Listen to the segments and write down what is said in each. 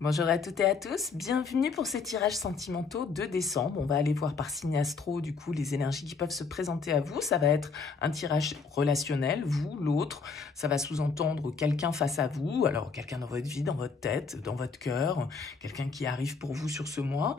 Bonjour à toutes et à tous, bienvenue pour ces tirages sentimentaux de décembre. On va aller voir par signe astro du coup les énergies qui peuvent se présenter à vous. Ça va être un tirage relationnel, vous, l'autre. Ça va sous-entendre quelqu'un face à vous, alors quelqu'un dans votre vie, dans votre tête, dans votre cœur, quelqu'un qui arrive pour vous sur ce mois.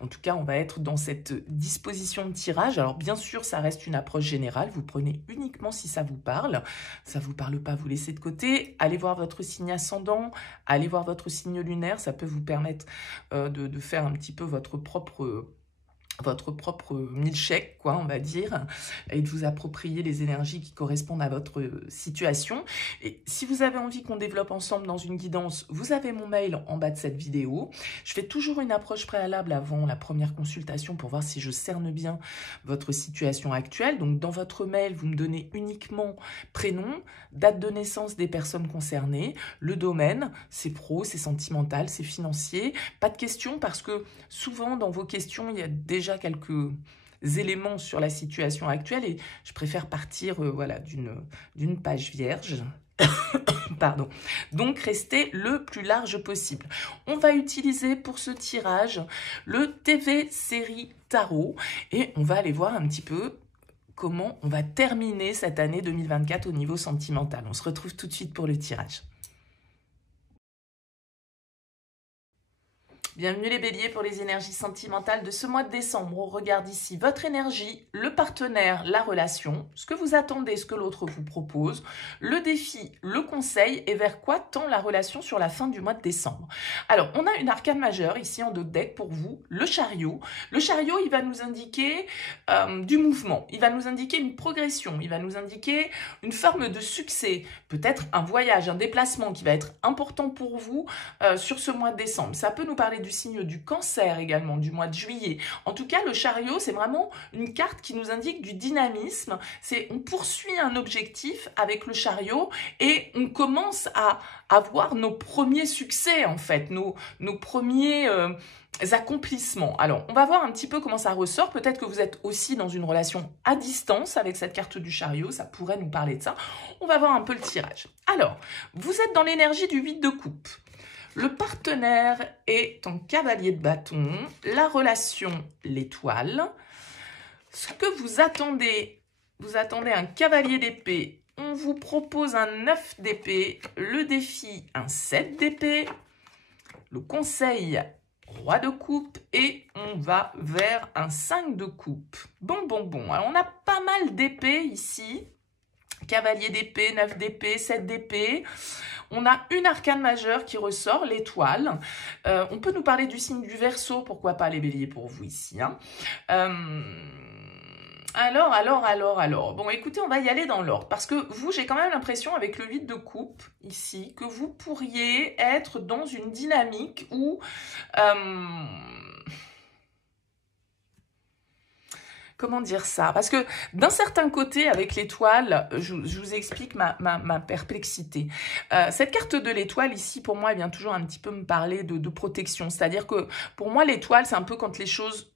En tout cas, on va être dans cette disposition de tirage. Alors bien sûr, ça reste une approche générale. Vous prenez uniquement si ça vous parle. Ça vous parle pas, vous laissez de côté. Allez voir votre signe ascendant, allez voir votre signe lunaire. Ça peut vous permettre de faire un petit peu votre propre milkshake, quoi, on va dire, et de vous approprier les énergies qui correspondent à votre situation. Et si vous avez envie qu'on développe ensemble dans une guidance, vous avez mon mail en bas de cette vidéo. Je fais toujours une approche préalable avant la première consultation pour voir si je cerne bien votre situation actuelle. Donc, dans votre mail, vous me donnez uniquement prénom, date de naissance des personnes concernées, le domaine, c'est pro, c'est sentimental, c'est financier. Pas de questions parce que souvent, dans vos questions, il y a déjà quelques éléments sur la situation actuelle et je préfère partir voilà, d'une page vierge. Pardon. Donc, restez le plus large possible. On va utiliser pour ce tirage le TV Série Tarot et on va aller voir un petit peu comment on va terminer cette année 2024 au niveau sentimental. On se retrouve tout de suite pour le tirage. Bienvenue les béliers pour les énergies sentimentales de ce mois de décembre. On regarde ici votre énergie, le partenaire, la relation, ce que vous attendez, ce que l'autre vous propose, le défi, le conseil et vers quoi tend la relation sur la fin du mois de décembre. Alors, on a une arcane majeure ici en dos de deck pour vous, le chariot. Le chariot, il va nous indiquer du mouvement, il va nous indiquer une progression, il va nous indiquer une forme de succès, peut-être un voyage, un déplacement qui va être important pour vous sur ce mois de décembre. Ça peut nous parler du signe du cancer également, du mois de juillet. En tout cas, le chariot, c'est vraiment une carte qui nous indique du dynamisme. On poursuit un objectif avec le chariot et on commence à avoir nos premiers succès, en fait, nos premiers accomplissements. Alors, on va voir un petit peu comment ça ressort. Peut-être que vous êtes aussi dans une relation à distance avec cette carte du chariot. Ça pourrait nous parler de ça. On va voir un peu le tirage. Alors, vous êtes dans l'énergie du 8 de coupe. Le partenaire est en cavalier de bâton, la relation, l'étoile. Ce que vous attendez un cavalier d'épée, on vous propose un 9 d'épée, le défi, un 7 d'épée, le conseil, roi de coupe, et on va vers un 5 de coupe. Bon. Alors, on a pas mal d'épées ici. Cavalier d'épée, 9 d'épée, 7 d'épée. On a une arcane majeure qui ressort, l'étoile. On peut nous parler du signe du Verseau, pourquoi pas les béliers pour vous ici. Hein. Alors. Bon, écoutez, on va y aller dans l'ordre. Parce que vous, j'ai quand même l'impression, avec le 8 de coupe, ici, que vous pourriez être dans une dynamique où... Comment dire ça? Parce que d'un certain côté, avec l'étoile, je vous explique ma perplexité. Cette carte de l'étoile ici, pour moi, elle vient toujours un petit peu me parler de protection. C'est-à-dire que pour moi, l'étoile, c'est un peu quand les choses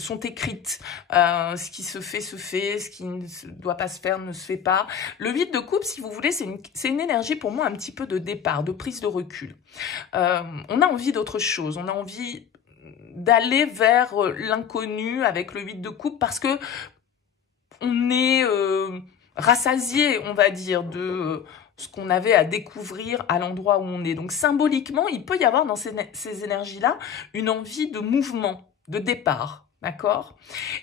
sont écrites. Ce qui se fait, ce qui ne doit pas se faire, ne se fait pas. Le 8 de coupe, si vous voulez, c'est une énergie pour moi un petit peu de départ, de prise de recul. On a envie d'autre chose, on a envie d'aller vers l'inconnu avec le 8 de coupe parce que on est rassasié, on va dire, de ce qu'on avait à découvrir à l'endroit où on est. Donc symboliquement, il peut y avoir dans ces énergies-là une envie de mouvement, de départ. D'accord?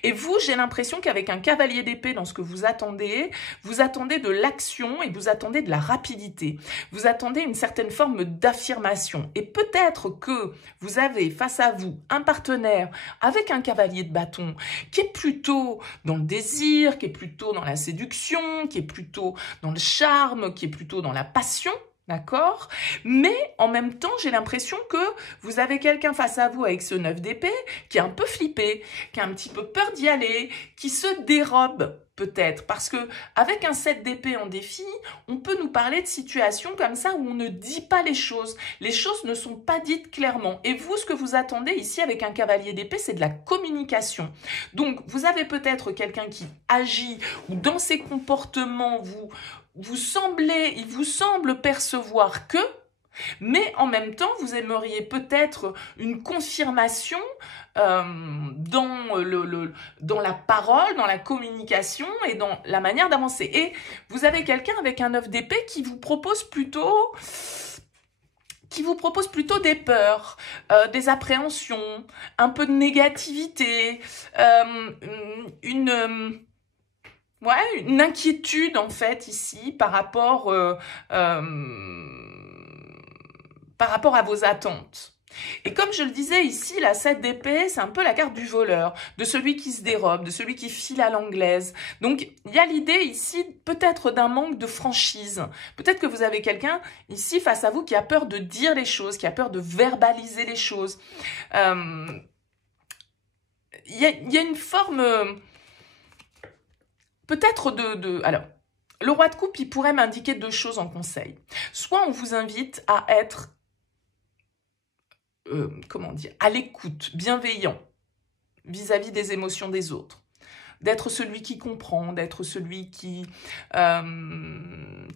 Et vous, j'ai l'impression qu'avec un cavalier d'épée dans ce que vous attendez de l'action et vous attendez de la rapidité. Vous attendez une certaine forme d'affirmation. Et peut-être que vous avez face à vous un partenaire avec un cavalier de bâton qui est plutôt dans le désir, qui est plutôt dans la séduction, qui est plutôt dans le charme, qui est plutôt dans la passion. D'accord? Mais en même temps, j'ai l'impression que vous avez quelqu'un face à vous avec ce 9 d'épée qui est un peu flippé, qui a un petit peu peur d'y aller, qui se dérobe peut-être. Parce que avec un 7 d'épée en défi, on peut nous parler de situations comme ça où on ne dit pas les choses. Les choses ne sont pas dites clairement. Et vous, ce que vous attendez ici avec un cavalier d'épée, c'est de la communication. Donc, vous avez peut-être quelqu'un qui agit ou dans ses comportements, il vous semble percevoir que Mais en même temps, vous aimeriez peut-être une confirmation dans la parole, dans la communication et dans la manière d'avancer. Et vous avez quelqu'un avec un 9 d'épée qui vous propose plutôt des peurs, des appréhensions, un peu de négativité, une inquiétude en fait ici par rapport à vos attentes. Et comme je le disais ici, la 7 d'épée, c'est un peu la carte du voleur, de celui qui se dérobe, de celui qui file à l'anglaise. Donc, il y a l'idée ici peut-être d'un manque de franchise. Peut-être que vous avez quelqu'un ici face à vous qui a peur de dire les choses, qui a peur de verbaliser les choses. Il y a une forme peut-être Alors, le roi de coupe, il pourrait m'indiquer 2 choses en conseil. Soit on vous invite à être à l'écoute, bienveillant vis-à-vis des émotions des autres, d'être celui qui comprend, d'être celui qui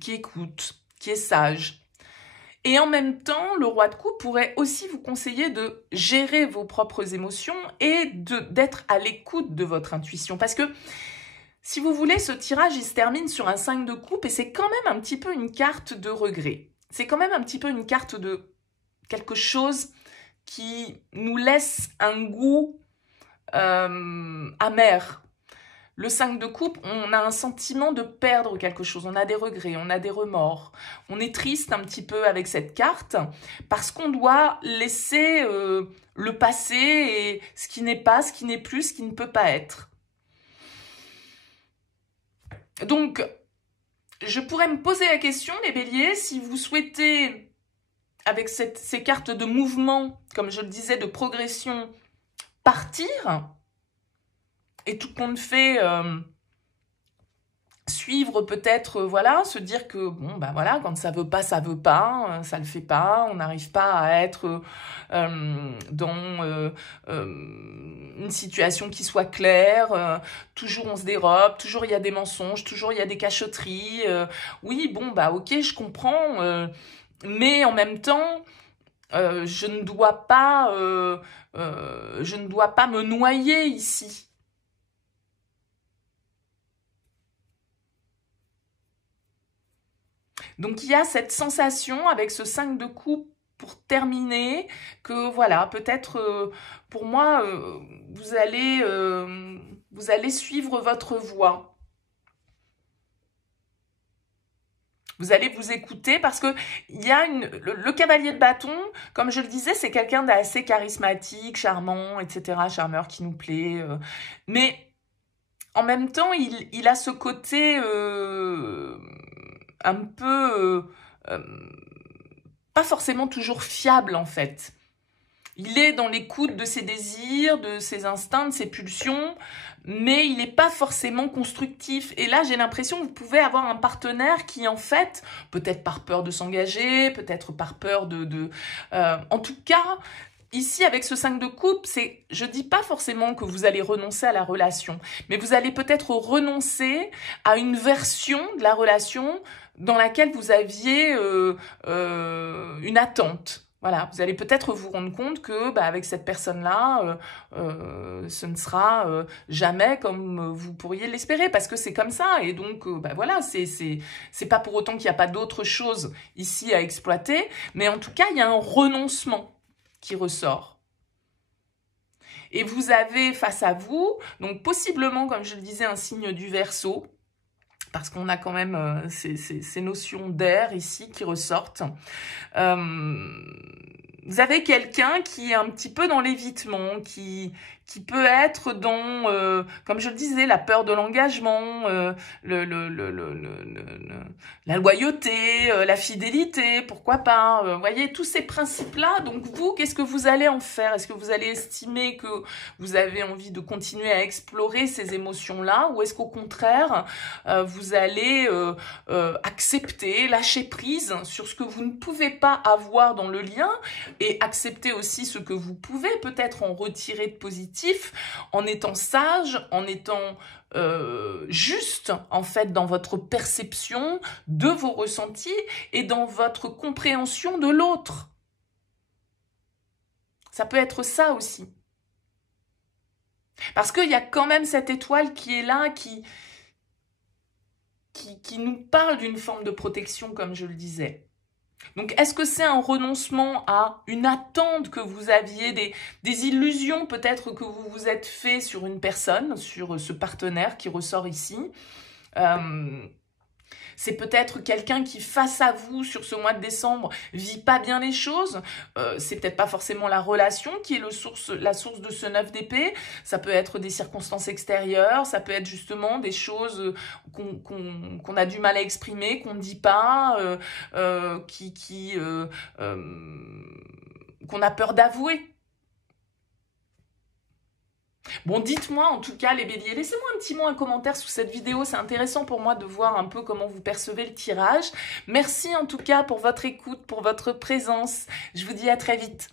écoute, qui est sage. Et en même temps, le roi de coupe pourrait aussi vous conseiller de gérer vos propres émotions et d'être à l'écoute de votre intuition. Parce que, si vous voulez, ce tirage, il se termine sur un 5 de coupe et c'est quand même un petit peu une carte de regret. C'est quand même un petit peu une carte de quelque chose qui nous laisse un goût amer. Le 5 de coupe, on a un sentiment de perdre quelque chose, on a des regrets, on a des remords. On est triste un petit peu avec cette carte parce qu'on doit laisser le passé et ce qui n'est pas, ce qui n'est plus, ce qui ne peut pas être. Donc, je pourrais me poser la question, les béliers, si vous souhaitez, avec ces cartes de mouvement, comme je le disais, de progression, partir, et tout compte fait, suivre peut-être, se dire que, quand ça veut pas, ça le fait pas, on n'arrive pas à être dans une situation qui soit claire, toujours on se dérobe, toujours il y a des mensonges, toujours il y a des cachotteries, ok, je comprends, mais en même temps, je ne dois pas me noyer ici. Donc, il y a cette sensation avec ce 5 de coupe pour terminer que, peut-être, pour moi, vous allez suivre votre voie. Vous allez vous écouter parce que il y a le cavalier de bâton, comme je le disais, c'est quelqu'un d'assez charismatique, charmant, etc., charmeur qui nous plaît. Mais en même temps, il a ce côté un peu pas forcément toujours fiable en fait. Il est dans l'écoute de ses désirs, de ses instincts, de ses pulsions, mais il n'est pas forcément constructif. Et là, j'ai l'impression que vous pouvez avoir un partenaire qui, en fait, peut-être par peur de s'engager, peut-être par peur en tout cas, ici, avec ce 5 de coupe, je dis pas forcément que vous allez renoncer à la relation, mais vous allez peut-être renoncer à une version de la relation dans laquelle vous aviez une attente. Voilà, vous allez peut-être vous rendre compte que avec cette personne-là, ce ne sera jamais comme vous pourriez l'espérer, parce que c'est comme ça. Et donc, c'est pas pour autant qu'il n'y a pas d'autre chose ici à exploiter, mais en tout cas, il y a un renoncement qui ressort. Et vous avez face à vous, donc possiblement, comme je le disais, un signe du Verseau, parce qu'on a quand même ces notions d'air ici qui ressortent. Vous avez quelqu'un qui est un petit peu dans l'évitement, qui peut être dans, comme je le disais, la peur de l'engagement, la loyauté, la fidélité, pourquoi pas. Vous voyez, tous ces principes-là. Donc vous, qu'est-ce que vous allez en faire? Est-ce que vous allez estimer que vous avez envie de continuer à explorer ces émotions-là, ou est-ce qu'au contraire, vous allez accepter, lâcher prise sur ce que vous ne pouvez pas avoir dans le lien, et accepter aussi ce que vous pouvez peut-être en retirer de positif, en étant sage, en étant juste en fait dans votre perception de vos ressentis et dans votre compréhension de l'autre. Ça peut être ça aussi. Parce qu'il y a quand même cette étoile qui est là, qui nous parle d'une forme de protection, comme je le disais. Donc, est-ce que c'est un renoncement à une attente que vous aviez, des illusions peut-être que vous vous êtes fait sur une personne, sur ce partenaire qui ressort ici c'est peut-être quelqu'un qui, face à vous, sur ce mois de décembre, vit pas bien les choses. C'est peut-être pas forcément la relation qui est la source de ce 9 d'épée. Ça peut être des circonstances extérieures, ça peut être justement des choses qu'on a du mal à exprimer, qu'on ne dit pas, qu'on a peur d'avouer. Bon, dites-moi en tout cas les béliers, laissez-moi un petit mot, un commentaire sous cette vidéo, c'est intéressant pour moi de voir un peu comment vous percevez le tirage. Merci en tout cas pour votre écoute, pour votre présence, je vous dis à très vite.